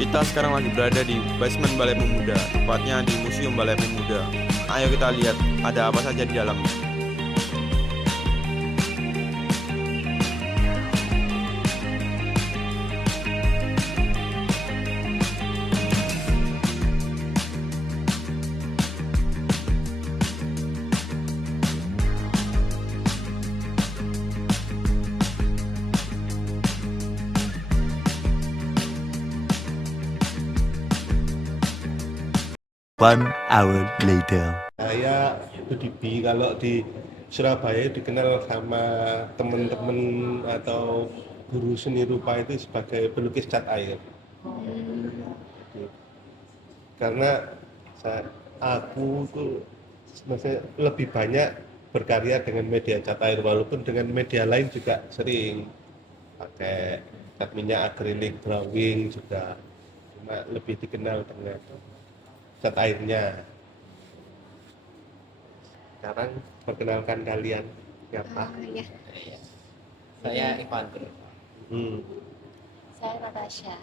Kita sekarang lagi berada di basement Balai Pemuda, tepatnya di Museum Balai Pemuda. Ayo kita lihat ada apa saja di dalamnya. One hour later. Saya Budibi, kalau di Surabaya dikenal sama teman-teman atau guru seni rupa itu sebagai pelukis cat air. Karena aku tuh maksudnya lebih banyak berkarya dengan media cat air, walaupun dengan media lain juga sering pakai cat minyak, akrilik, drawing juga, cuma lebih dikenal dengan cat airnya. Sekarang perkenalkan kalian siapa? Ya, Saya Ivan. Hmm. saya Natasha.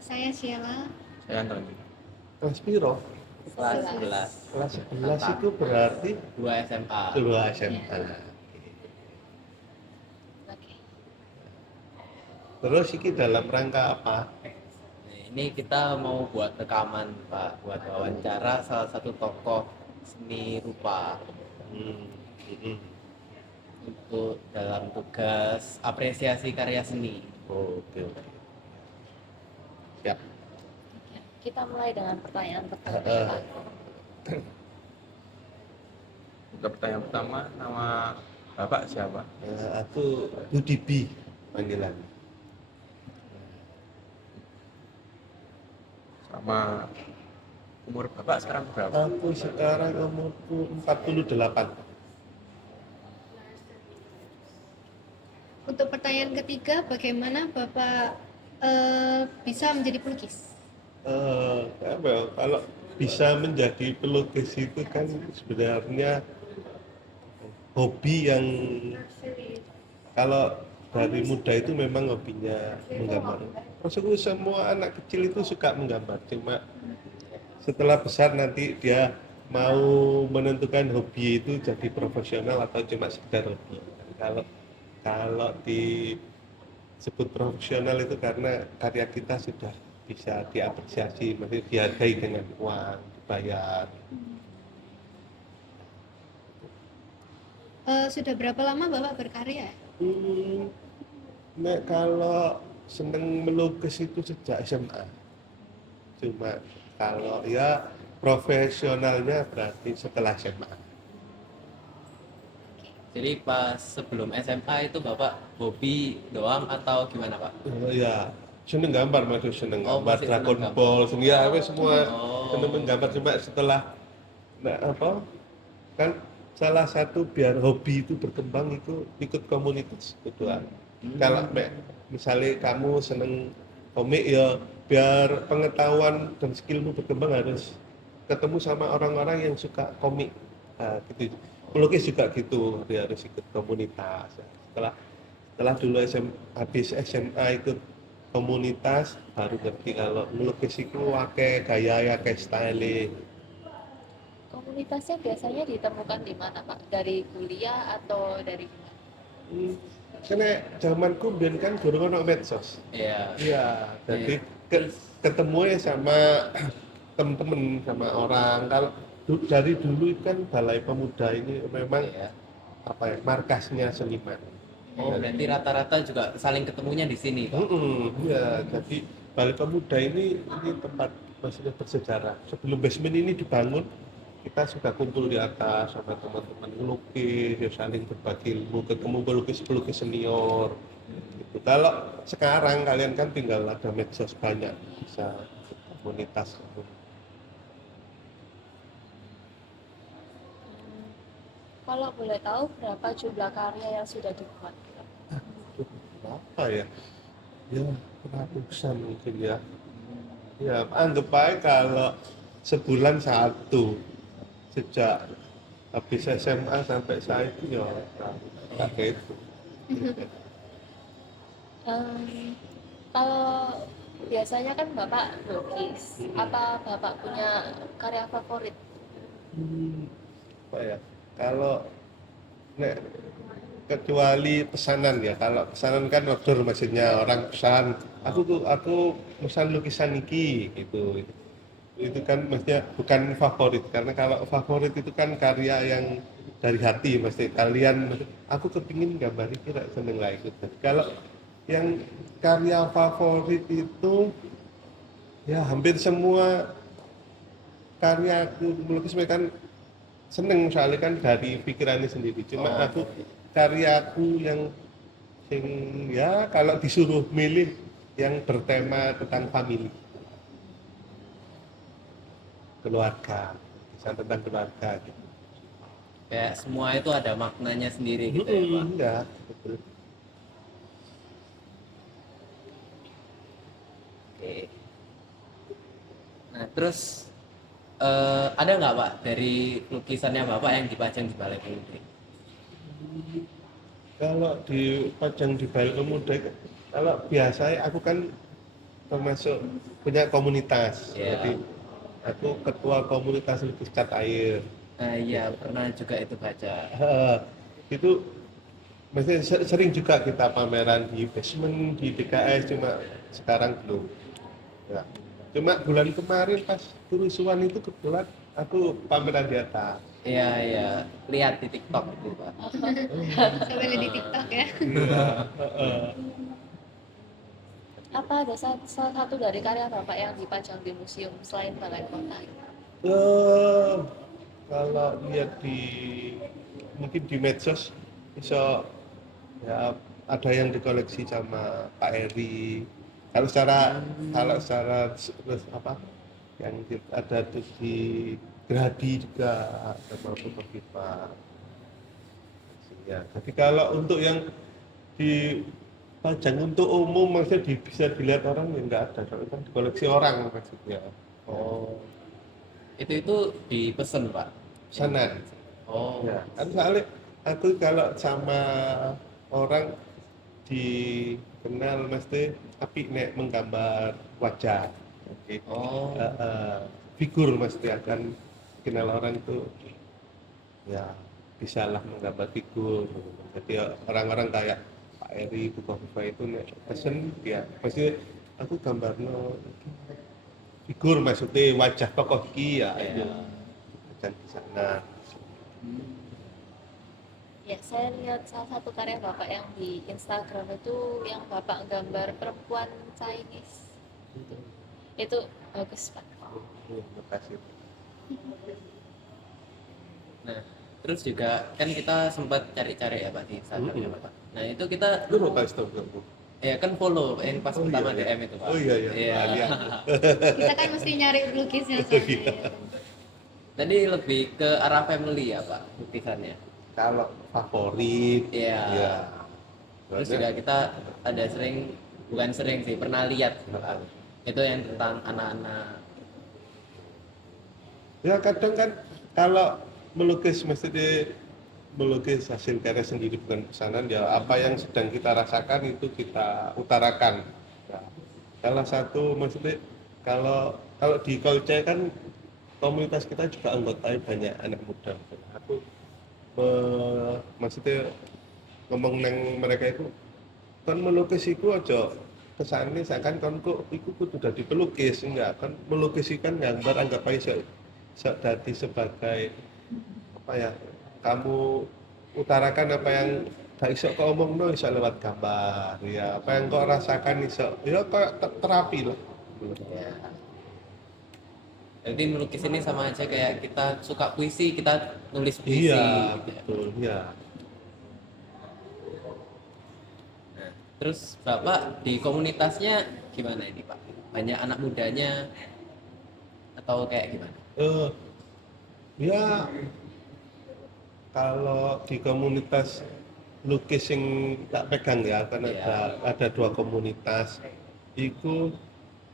Saya Sheila. Saya Antoni. Kelas piro? Kelas 11 Kelas 11 itu berarti 2 SMA. 2 SMA. Oke. Terus ini dalam rangka apa? Ini kita mau buat rekaman, Pak, buat wawancara salah satu tokoh seni rupa Hmm. Hmm. untuk dalam tugas apresiasi karya seni. Oke, oke. Siap. Kita mulai dengan pertanyaan pertama. Eh, Pak. Untuk pertanyaan pertama, nama Bapak siapa? Aku Budibi panggilan. Sama umur Bapak sekarang berapa? Aku sekarang umurku 48. Untuk pertanyaan ketiga, bagaimana Bapak bisa menjadi pelukis? Kalau bisa menjadi pelukis itu kan sebenarnya hobi yang kalau dari muda itu memang hobinya menggambar. Maksudku semua anak kecil itu suka menggambar, cuma setelah besar nanti dia mau menentukan hobi itu jadi profesional atau cuma sekedar hobi. Kalau kalau disebut profesional itu karena karya kita sudah bisa diapresiasi, maksudnya dihargai dengan uang, dibayar. Sudah berapa lama Bapak berkarya? Kalau seneng melukis itu sejak SMA. Cuma kalau ya profesionalnya berarti setelah SMA. Jadi pas sebelum SMA itu Bapak hobi doang atau gimana, Pak? Ya seneng gambar, masih seneng Oh, gambar masih seneng Dragon gambar. Ball, seneng ya wes semua Oh. seneng menggambar. Cuma setelah kan salah satu biar hobi itu berkembang itu ikut komunitas kedua. Kalau misalnya kamu seneng komik ya biar pengetahuan dan skillmu berkembang harus ketemu sama orang-orang yang suka komik. Nah, gitu. Pelukis juga gitu, dia harus ikut komunitas. Setelah dulu habis SMA ikut komunitas baru ngerti kalau melukis itu pakai gaya, pakai styling. Komunitasnya biasanya ditemukan di mana Pak? Dari kuliah atau dari mana? Karena zamanku biyen kan durung ono medsos. Iya. Iya, jadi ketemu ya sama temen-temen, sama orang. Kalau dari dulu itu kan Balai Pemuda ini memang Iya. markasnya seniman. Oh, berarti rata-rata juga saling ketemunya di sini, Pak. Iya, jadi Balai Pemuda ini tempat maksudnya bersejarah. Sebelum basement ini dibangun, kita sudah kumpul di atas sama teman-teman melukis, ya saling berbagi ilmu, ketemu pelukis-pelukis senior. Gitu. Kalau sekarang kalian kan tinggal ada medsos banyak, bisa komunitas. Kalau boleh tahu berapa jumlah karya yang sudah dibuat? Apa ya? Ya ratusan mungkin ya. Ya anggap aja kalau sebulan satu sejak habis SMA sampai saat itu ya kayak itu. Kalau biasanya kan Bapak lukis. Apa Bapak punya karya favorit? Apa ya? Kalau nek kecuali pesanan ya, kalau pesanan kan order maksudnya orang pesan, aku pesan lukisan iki gitu. Itu kan maksudnya bukan favorit, karena kalau favorit itu kan karya yang dari hati, mesti kalian aku kepingin gambar iki rek seneng lah ikut. Kalau yang karya favorit itu ya hampir semua karya aku melukis mereka kan seneng, soalnya kan dari pikirannya sendiri. Cuma aku karyaku yang sing ya kalau disuruh milih yang bertema tentang family, keluarga, kisah tentang keluarga gitu. Kayak semua itu ada maknanya sendiri gitu ya Pak. Ya, betul. Oke. Nah terus ada nggak Pak dari lukisannya Bapak yang dipajang di Balai Pemuda? Kalau dipajang di Balai Pemuda, kalau biasa aku kan termasuk punya komunitas. Iya. Jadi aku ketua komunitas lukis cat air. Iya pernah juga itu baca. Itu maksudnya sering juga kita pameran di basement, di DKS, cuma sekarang belum. Ya. Cuma bulan kemarin pas kerusuhan itu kebetulan aku pameran di atas. Iya lihat di TikTok gitu Pak. Sampai di TikTok ya. Iya. Apa ada salah satu dari karya Bapak yang dipajang di museum selain Balai Kota? Kalau lihat mungkin di medsos bisa ya ada yang dikoleksi sama Pak Eri. Kalau secara terus apa yang ada tuh di Gradi juga sama Fotovipa. Ya, jadi kalau untuk yang dipajang untuk umum maksudnya bisa dilihat orang ya nggak ada, soalnya kan dikoleksi orang maksudnya. Oh itu dipesan Pak? Sana. Oh Ya, kan soalnya aku kalau sama orang dikenal mesti apik nek menggambar wajah. Oke. Oh Figur mesti akan kenal orang itu ya bisalah menggambar figur. Jadi orang-orang kayak Pak Eri, Bu Kofifa itu nek pesen dia pasti aku gambarno figur maksudnya wajah tokoh iki ya itu. Dan di sana. Ya, saya lihat salah satu karya Bapak yang di Instagram itu yang Bapak gambar perempuan Chinese. Itu bagus Pak. Terima kasih. nah terus juga kan kita sempat cari-cari ya Pak di Instagramnya Bapak. Nah itu kita Lu mau kasih tahu kamu? ya kan follow yang pas pertama iya. DM itu Pak. Oh iya. Lihat. Kita kan mesti nyari lukisnya soalnya. Ya. Tadi lebih ke arah family ya Pak lukisannya. Kalau favorit, Iya. ya. Terus juga kita ada bukan sering sih, pernah lihat Pak. Itu yang tentang anak-anak. Ya kadang kan kalau melukis mesti melukis hasil karya sendiri bukan pesanan, ya apa yang sedang kita rasakan itu kita utarakan. Ya. Salah satu maksudnya kalau di Kolce kan komunitas kita juga anggotanya banyak anak muda. Aku maksudnya ngomong neng mereka itu kan melukis itu aja kesannya seakan kan kok itu sudah dipelukis, enggak kan melukis kan gambar anggap aja dadi sebagai apa ya, kamu utarakan apa yang gak iso kau omong no iso lewat gambar ya, apa yang kau rasakan iso ya kayak terapi lah. Ya. Jadi melukis ini sama aja kayak kita suka puisi, kita nulis puisi. Iya gitu ya. betul ya. Nah, terus Bapak di komunitasnya gimana ini Pak? Banyak anak mudanya atau kayak gimana? Ya kalau di komunitas lukis yang tak pegang ya, kan ada dua komunitas. Itu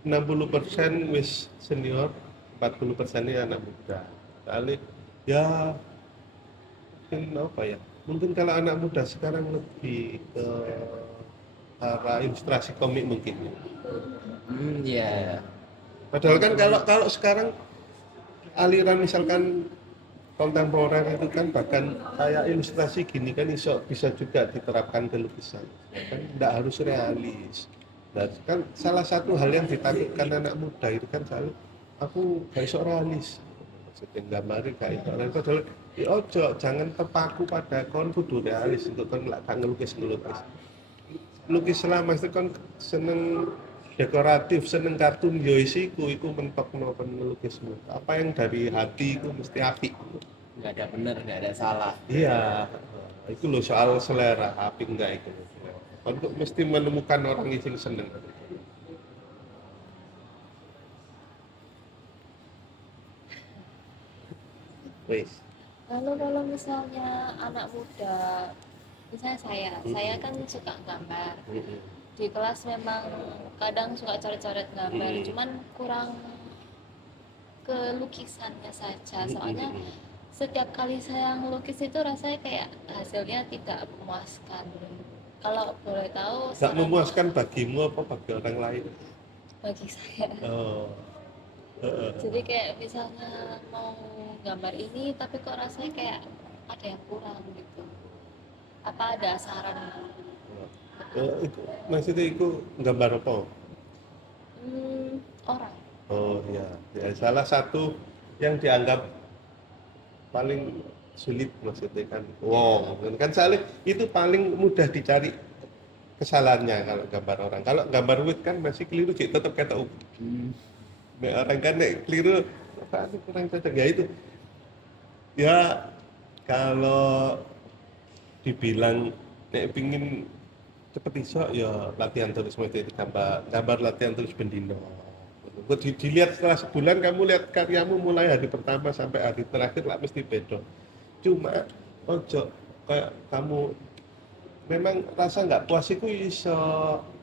60% wis senior, 40% ini anak muda. Kali ya mungkin apa ya? Mungkin kalau anak muda sekarang lebih ke arah ilustrasi komik mungkin. Iya. Padahal kan kalau sekarang aliran misalkan kontemporer itu kan bahkan kayak ilustrasi gini kan bisa juga diterapkan ke lukisan. Kan tidak harus realis. Nah, kan salah satu hal yang ditakutkan anak muda itu kan selalu aku gak iso realis. Maksudnya gambarnya gak iso realis. Padahal ya ojo jangan terpaku pada kon kudu realis untuk kon lak gak ngelukis. Lukis selama itu kan seneng dekoratif, seneng kartun yo iku mentokno pengelukismu. Apa yang dari hati itu mesti apik. Nggak ada benar, nggak ada salah. Iya, itu loh soal selera, apik enggak itu. Untuk mesti menemukan orang yang seneng. Wes. Lalu kalau misalnya anak muda, misalnya saya kan suka gambar. Di kelas memang kadang suka coret-coret gambar, cuman kurang ke lukisannya saja. Soalnya setiap kali saya ngelukis itu rasanya kayak hasilnya tidak memuaskan. Kalau boleh tahu, Gak memuaskan bagimu apa bagi orang lain? bagi saya. Oh. Jadi kayak misalnya mau gambar ini, tapi kok rasanya kayak ada yang kurang gitu. Apa ada saran? Maksudnya itu gambar apa? Orang. Oh ya, salah satu yang dianggap paling sulit maksudnya kan kan soalnya itu paling mudah dicari kesalahannya kalau gambar orang. Kalau gambar wit kan masih keliru sih tetap kata orang kan keliru apa kurang cocok ya itu ya. Kalau dibilang pingin cepet iso ya latihan terus mesti gambar latihan terus bendino. Dilihat setelah sebulan kamu lihat karyamu mulai hari pertama sampai hari terakhir lah mesti beda. Cuma ojo kayak kamu memang rasa nggak puas itu iso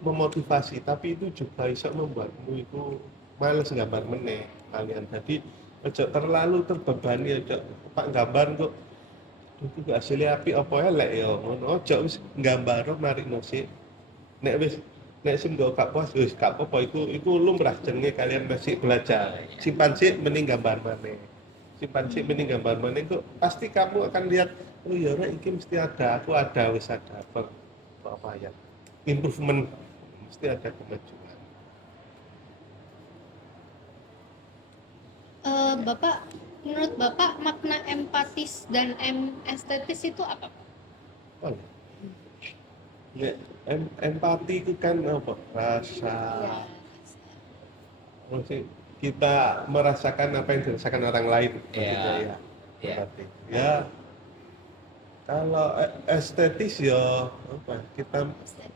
memotivasi, tapi itu juga iso membuatmu itu males gambar meneh kalian. Jadi ojo terlalu terbebani, ojo pak gambar kok itu hasilnya api apa elek ya ngono. Ojo wis gambar mari sik nek wis nek sing gak puas wis gak apa-apa, iku lumrah jenenge kalian masih belajar. Simpan sik mending gambar maneh. Simpan sik mending gambar maneh kok pasti kamu akan lihat oh iya rek iki mesti ada, aku ada wis ada apa ya. Improvement mesti ada kemajuan. Bapak, menurut Bapak makna empatis dan estetis itu apa? Oh, ya, empati itu kan apa? Rasa. Maksudnya kita merasakan apa yang dirasakan orang lain. Maksudnya ya. Empati. Ya. Kalau estetis ya apa?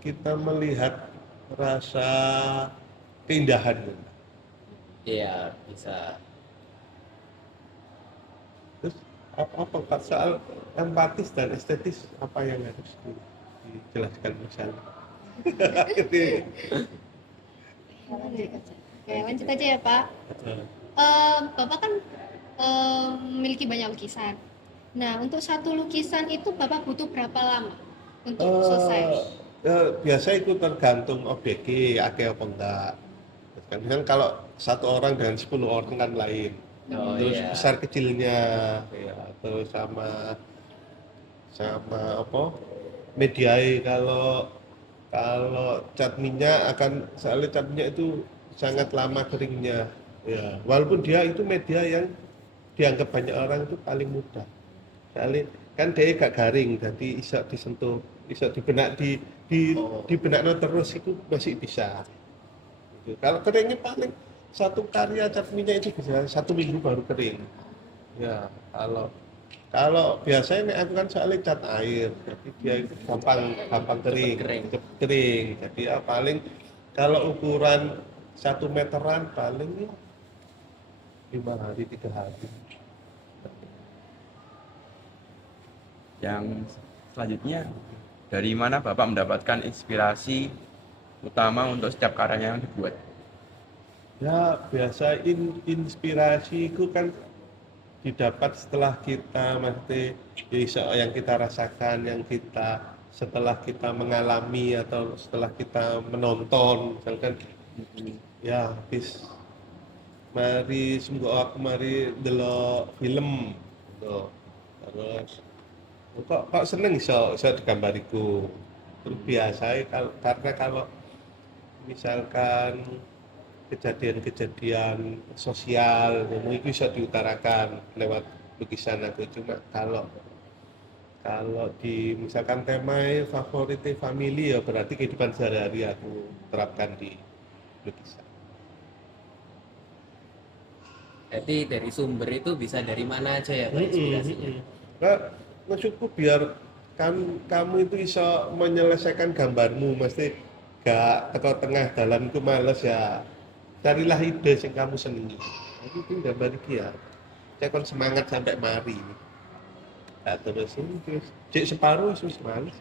Kita melihat rasa keindahan. Iya, bisa. Terus apa soal empatis dan estetis apa yang harus dijelaskan misalnya? Lanjut aja ya Pak. Bapak kan memiliki banyak lukisan. Nah, untuk satu lukisan itu Bapak butuh berapa lama untuk selesai? Biasa itu tergantung objeknya, akeh apa enggak. Kan kalau satu orang dengan 10 orang kan lain. Terus besar kecilnya, ya, terus sama apa mediae. Kalau cat minyak akan soalnya cat minyak itu sangat lama keringnya, ya walaupun dia itu media yang dianggap banyak orang itu paling mudah. Soalnya kan dia gak garing, jadi bisa disentuh, bisa dibenak dibenakno terus itu masih bisa. Gitu. Kalau keringnya paling satu karya cat minyak itu bisa 1 minggu baru kering. Ya kalau biasanya aku kan soalnya cat air, jadi dia itu gampang kering. Jadi ya paling kalau ukuran 1 meteran paling 5 hari 3 hari. Yang selanjutnya, dari mana Bapak mendapatkan inspirasi utama untuk setiap karyanya yang dibuat? Ya biasa inspirasi itu kan didapat setelah kita mesti yang kita rasakan, yang kita setelah kita mengalami atau setelah kita menonton misalkan Ya habis mari sungguh aku mari delok film tuh. Terus kok seneng iso digambariku. Terus biasa karena kalau misalkan kejadian-kejadian sosial itu bisa diutarakan lewat lukisan aku. Cuma kalau kalau di misalkan tema favorit family ya berarti kehidupan sehari-hari aku terapkan di lukisan. Berarti dari sumber itu bisa dari mana aja ya Pak inspirasinya? Nah, maksudku biar kamu itu bisa menyelesaikan gambarmu, mesti gak teko tengah dalan ku males ya. Carilah ide yang kamu senengi. Aku itu gambar iki ya. Saya kon semangat sampai mari. Gak terus cek separuh wis males.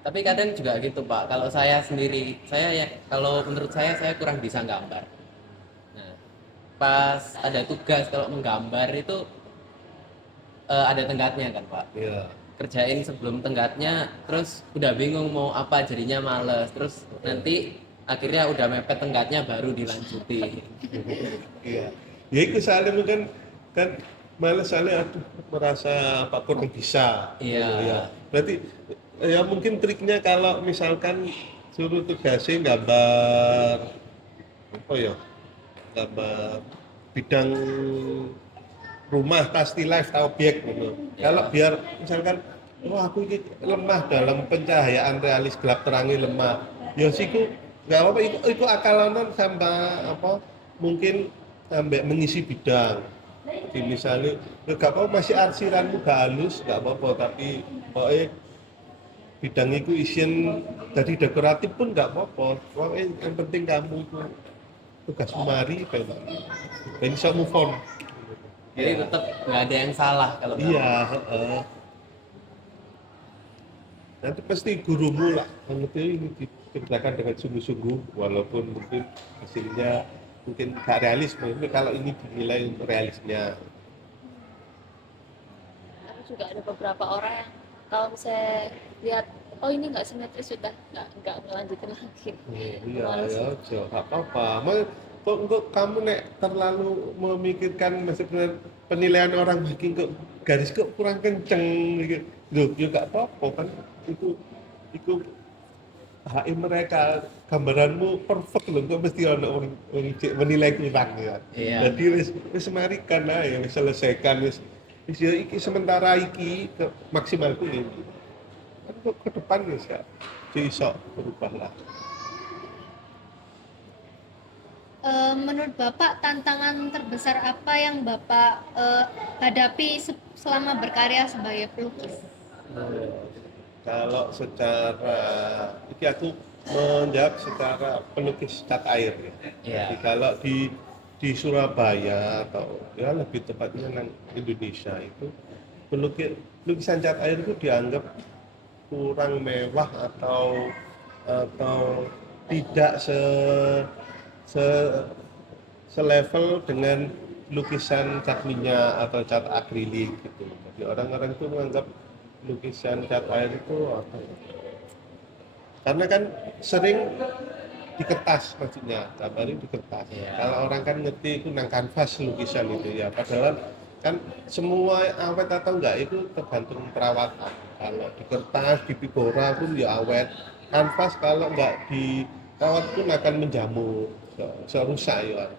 Tapi kadang juga gitu Pak, kalau saya sendiri, kalau menurut saya kurang bisa gambar. Nah, pas ada tugas kalau menggambar itu ada tenggatnya kan Pak. Iya. Kerjain sebelum tenggatnya, terus udah bingung mau apa jadinya males. Terus nanti akhirnya udah mepet tenggatnya baru dilanjuti. Iya. Ya itu soalnya mungkin kan males soalnya aduh merasa apa kurang bisa. Iya. Ya. Berarti ya mungkin triknya kalau misalkan suruh tugasnya gambar apa ya? Gambar bidang rumah pasti life objek gitu. Ya. Kalau biar misalkan wah aku ini lemah dalam pencahayaan realis gelap terangi lemah. Ya siku nggak apa-apa itu akalanan sama apa mungkin sampai mengisi bidang. Jadi misalnya nggak apa-apa masih arsiranmu gak halus nggak apa-apa tapi pokoknya bidang itu isin dari dekoratif pun nggak apa-apa. Pokoknya yang penting kamu itu tugas mari kan bisa move on. Jadi tetap nggak ada yang salah kalau Iya, nanti pasti gurumu lah mengerti ini dikerjakan dengan sungguh-sungguh walaupun mungkin hasilnya mungkin gak realistis, tapi kalau ini dinilai realisnya. Tapi juga ada beberapa orang yang kalau misalnya lihat oh ini nggak simetris sudah nggak ngelanjutin lagi. Iya, Males. ya, gak apa-apa. Kok kamu nek terlalu memikirkan maksudnya penilaian orang makin kok garis kok kurang kenceng gitu. Loh, ya gak apa-apa kan itu HI mereka gambaranmu perfect loh, kok mesti ada orang menilai kurang ya. Iya. Jadi wis semarikan ae wis selesaikan wis ya iki sementara iki ke maksimalku ini. Kan kok ke depan wis ya iso berubah lah. Menurut Bapak tantangan terbesar apa yang Bapak hadapi selama berkarya sebagai pelukis? Kalau secara ini aku menjawab secara pelukis cat air ya. Iya. Jadi kalau di Surabaya atau ya lebih tepatnya di Indonesia itu lukisan cat air itu dianggap kurang mewah atau tidak selevel dengan lukisan cat minyak atau cat akrilik gitu. Jadi orang-orang itu menganggap lukisan cat air itu apa ya? Karena kan sering di kertas maksudnya, gambarnya di kertas. Iya. Kalau orang kan ngerti itu nang kanvas lukisan itu ya. Padahal kan semua awet atau enggak itu tergantung perawatan. Kalau di kertas, di pigora pun ya awet. Kanvas kalau enggak dirawat pun akan menjamur, rusak ya.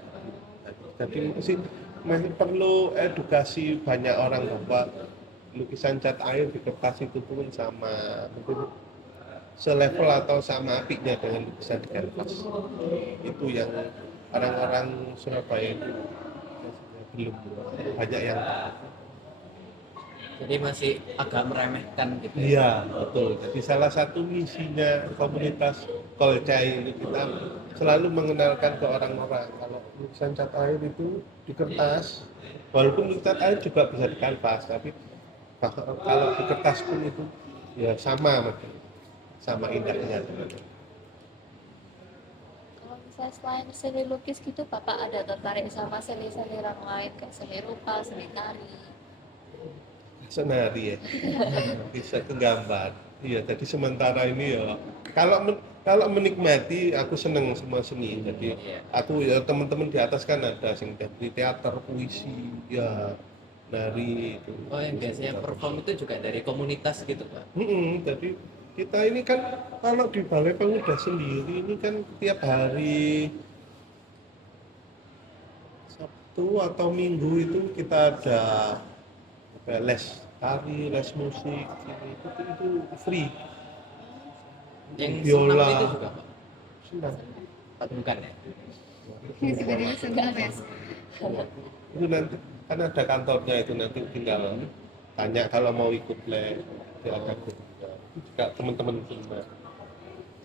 Jadi masih perlu edukasi banyak orang bahwa lukisan cat air di kertas itu pun sama mungkin selevel atau sama apiknya dengan lukisan di kanvas. Itu yang orang-orang Surabaya itu belum banyak yang tahu. Jadi masih agak meremehkan gitu. Iya, betul. Jadi salah satu misinya komunitas Kolcai ini kita selalu mengenalkan ke orang-orang kalau lukisan cat air itu di kertas, walaupun lukisan air juga bisa di kanvas, tapi kalau di kertas pun itu ya sama indahnya dengan Kalau misalnya selain seni lukis gitu, Bapak ada tertarik sama seni-seni orang lain kayak seni rupa, seni tari? senari ya, bisa ke gambar. Iya, jadi sementara ini ya kalau menikmati aku seneng semua seni. Jadi Iya. aku ya teman-teman di atas kan ada sing dari teater, puisi, ya nari itu. Oh, yang biasanya perform itu juga dari komunitas gitu, Pak. Jadi kita ini kan kalau di Balai Pemuda sendiri ini kan tiap hari Sabtu atau Minggu itu kita ada les tari, les musik, itu free. Yang Biola. senam itu juga, Pak. Senang. Bukan ya? Tiba-tiba senang ya. Itu nanti kan ada kantornya, itu nanti tinggal tanya kalau mau ikut les silakan juga. Itu juga teman-teman semua.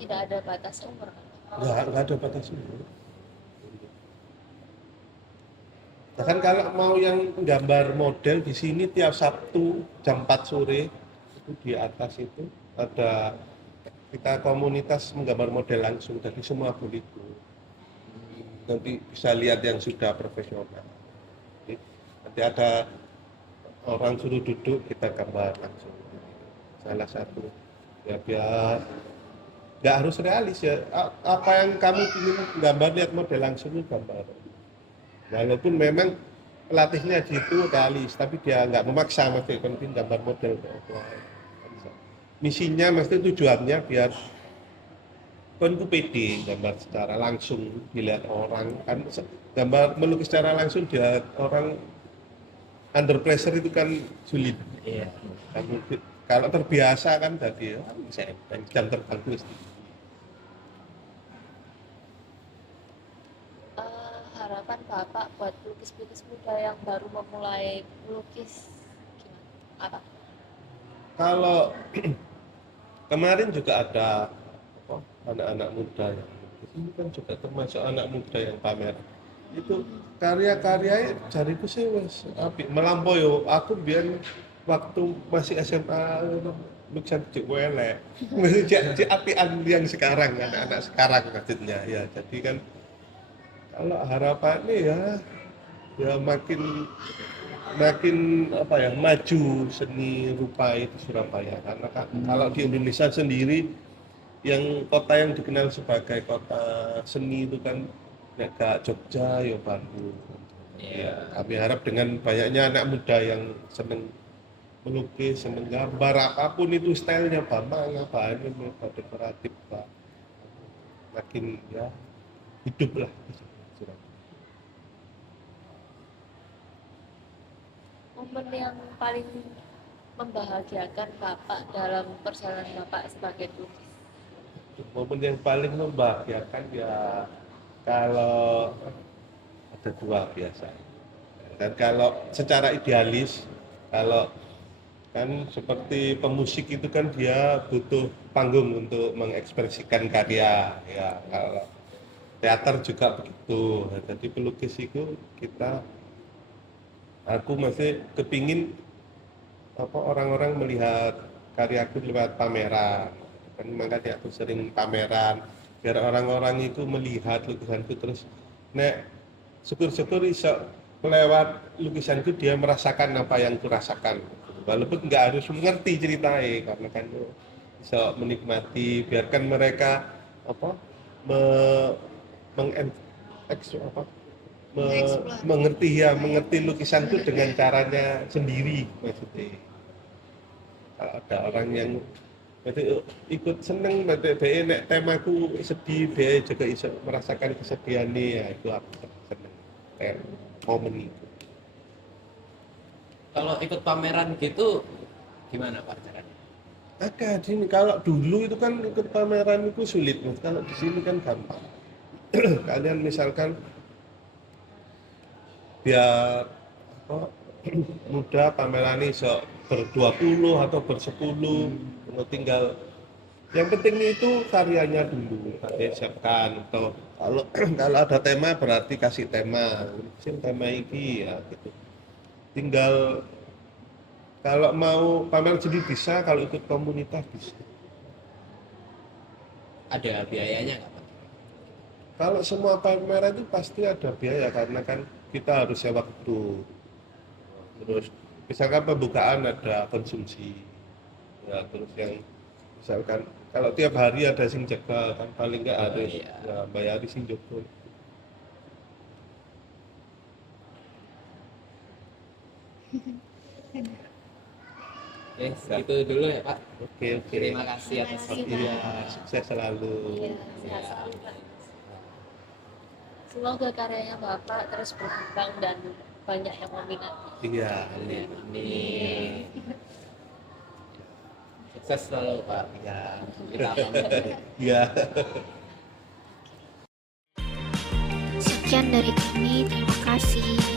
Tidak ada batas umur kan? Nggak ada batas umur. Bahkan kalau mau yang gambar model di sini tiap Sabtu jam 4 sore itu di atas itu ada kita komunitas menggambar model langsung, jadi semua boleh ikut. Nanti bisa lihat yang sudah profesional. Jadi, nanti ada orang suruh duduk, kita gambar langsung. Salah satu ya biar nggak harus realis ya. Apa yang kamu ingin gambar, lihat model langsung itu gambar. Walaupun memang pelatihnya gitu realis, tapi dia nggak memaksa, mesti penting gambar model. Misinya mesti tujuannya biar kon ku pede gambar secara langsung dilihat orang, kan gambar melukis secara langsung dilihat orang under pressure itu kan sulit. Iya. Kalau terbiasa kan tadi ya bisa jam terbang terus. Harapan Bapak buat pelukis-pelukis muda yang baru memulai melukis gimana? Apa? Kalau kemarin juga ada anak-anak muda yang ini kan juga termasuk anak muda yang pamer. Itu karya-karyanya jariku sih wes apik melampaui. Aku biar waktu masih SMA lukisan cek welek. Cek apian yang sekarang, anak-anak sekarang maksudnya. Ya, jadi kan kalau harapannya ya makin apa ya, maju seni rupa itu Surabaya, karena kan kalau di Indonesia sendiri yang kota yang dikenal sebagai kota seni itu kan ya Jogja ya Bandung. Ya, kami harap dengan banyaknya anak muda yang seneng melukis, seneng gambar apapun itu stylenya, Bambang apa ini dekoratif Pak, makin ya hidup lah. Momen yang paling membahagiakan Bapak dalam perjalanan Bapak sebagai pelukis? Momen yang paling membahagiakan ya kalau ada dua biasa. Dan kalau secara idealis, kalau kan seperti pemusik itu kan dia butuh panggung untuk mengekspresikan karya. Ya, kalau teater juga begitu. Jadi pelukis itu aku masih kepingin apa orang-orang melihat karyaku lewat pameran. Kan makanya aku sering pameran biar orang-orang itu melihat lukisanku terus nek syukur-syukur iso lewat lukisanku dia merasakan apa yang kurasakan. Walaupun nggak harus mengerti ceritanya, karena kan bisa menikmati, biarkan mereka apa mengerti lukisanku dengan caranya sendiri maksudnya. Kalau ada orang yang ikut seneng dia nek temaku sedih, dia juga bisa merasakan kesedihannya, ya itu aku seneng momen itu. Kalau ikut pameran gitu gimana Pak caranya? Agak ini kalau dulu itu kan ikut pameran itu sulit, Mas. Kalau di sini kan gampang. Kalian misalkan biar apa, mudah pameran ini ber-20 atau ber-10, tinggal yang penting itu karyanya dulu disiapkan, atau kalau ada tema berarti kasih tema ini ya gitu. Tinggal kalau mau pamer sendiri bisa, kalau ikut komunitas bisa. Ada biayanya nggak Pak? Kalau semua pameran itu pasti ada biaya, karena kan kita harus sewa gedung. Terus misalkan pembukaan ada konsumsi, ya terus yang Misalkan kalau tiap hari ada sing jaga kan paling nggak harus iya. ya, bayari sing jaga. Oke, segitu dulu ya Pak. Oke, oke. Terima kasih atas Terima kasih, waktunya. Iya, sukses selalu. Iya, sehat selalu, Pak. Semoga karyanya Bapak terus berkembang dan banyak yang meminati. Iya. Amin. Sukses selalu Pak. Iya. Kita pamit. Iya. Sekian dari kami, terima kasih.